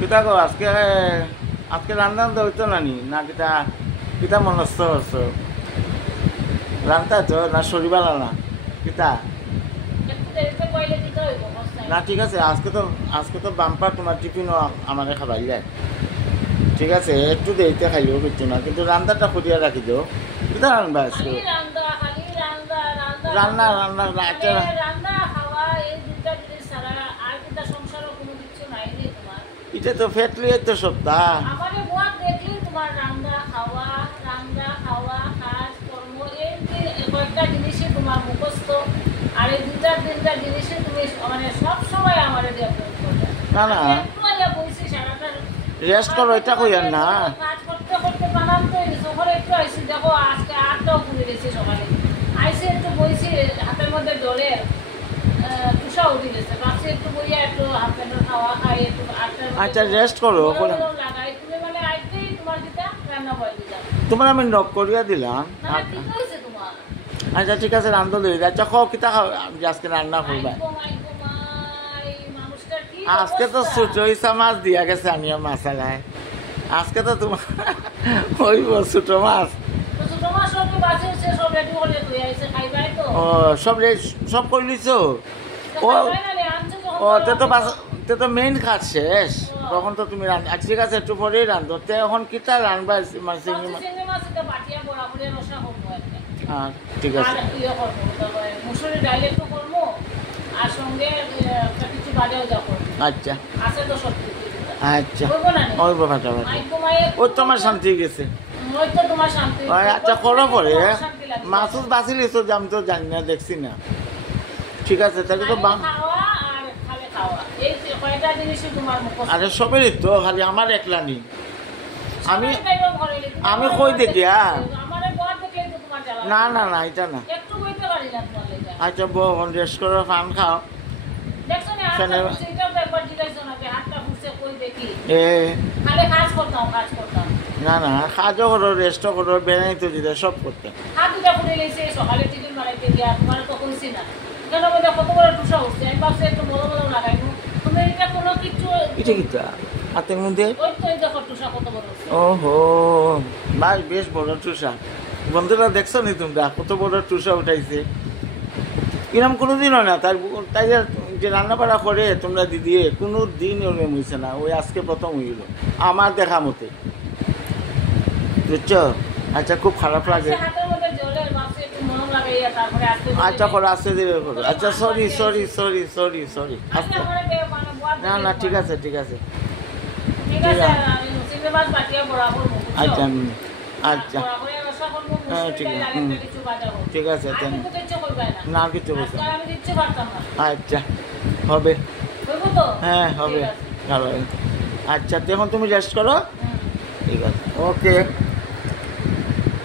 কিতা গো আজকে আজকে রান্না হইতো নানি না কিতা কিতা মনস্থ হচ্ছ রান্তা তো না শরীরবেলা না কিতা না ঠিক আছে আজকে তো বাম্পার তোমার টিফিনও আমাকে খাবাই যায় ঠিক আছে একটু দেরিতে খাইলেও কিন্তু না কিন্তু রান্নাটা খুঁজিয়া রাখি দিও কিতা রান্না আজকে রান্না রান্না রান্না এটা তো ফ্যাটলি তো সপ্তাহ না না রেস্ট করো এটা কইয়ার না হাতের মধ্যে ডলে তুষা উঠে গেছে ভাবছি একটু বইয়া একটু হাফ প্যান্টের খাওয়া খাই একটু আচ্ছা রেস্ট করো লাগাই তুমি মানে আইতেই তোমার যেটা রান্না করে দিলাম তোমার আমি নক করিয়া দিলাম আচ্ছা ঠিক আছে রান্ধো দিই আচ্ছা খাও কিতা খাও আজকে রান্না করবা আজকে তো ছোটো মাছ দিয়া গেছে আমিও মাছালায় আজকে তো তোমার ওই ছোটো মাছ ও সব করে লিছো ও তে তো মেইন কাজ শেষ তখন তো তুমি রান্ধ ঠিক আছে একটু পরেই রান্ধো তে এখন কিতা রান্ধবা মানে চিংড়ি মাছ ঠিক আছে আচ্ছা আচ্ছা ওই ভাটা ভাটা ও তোমার শান্তি গেছে আচ্ছা করো পরে মাছ বাঁচি লিছো আমি তো জানি না দেখছি না ঠিক আছে তাহলে তো আরে সবেরই তো খালি আমার একলা নি আমি কই দেখি না না না এটা না আচ্ছা বোন রেস্ট করো পান খাও না না কাজও করো রেস্টও করো বেড়াই তো দিতে সব করতে হাতের মধ্যে ওহো ভাই বেশ বড় টুসা বন্ধুরা দেখছো নি তোমরা কত বড় টুসা উঠাইছে কিরম কোনোদিন হয় না তাই যে রান্না বাড়া করে তোমরা দিদি কোনো দিন ওরম হয়েছে না ওই আজকে প্রথম হইল আমার দেখা মতে বুঝছো আচ্ছা খুব খারাপ লাগে আচ্ছা করো আস্তে ধীরে করো আচ্ছা sorry sorry sorry sorry sorry আস্তে না না ঠিক আছে ঠিক আছে আচ্ছা আচ্ছা হ্যাঁ ঠিক আছে ঠিক আছে না কিছু বলছো আচ্ছা হবে হ্যাঁ হবে ভালো আচ্ছা এখন তুমি রেস্ট করো ঠিক আছে ওকে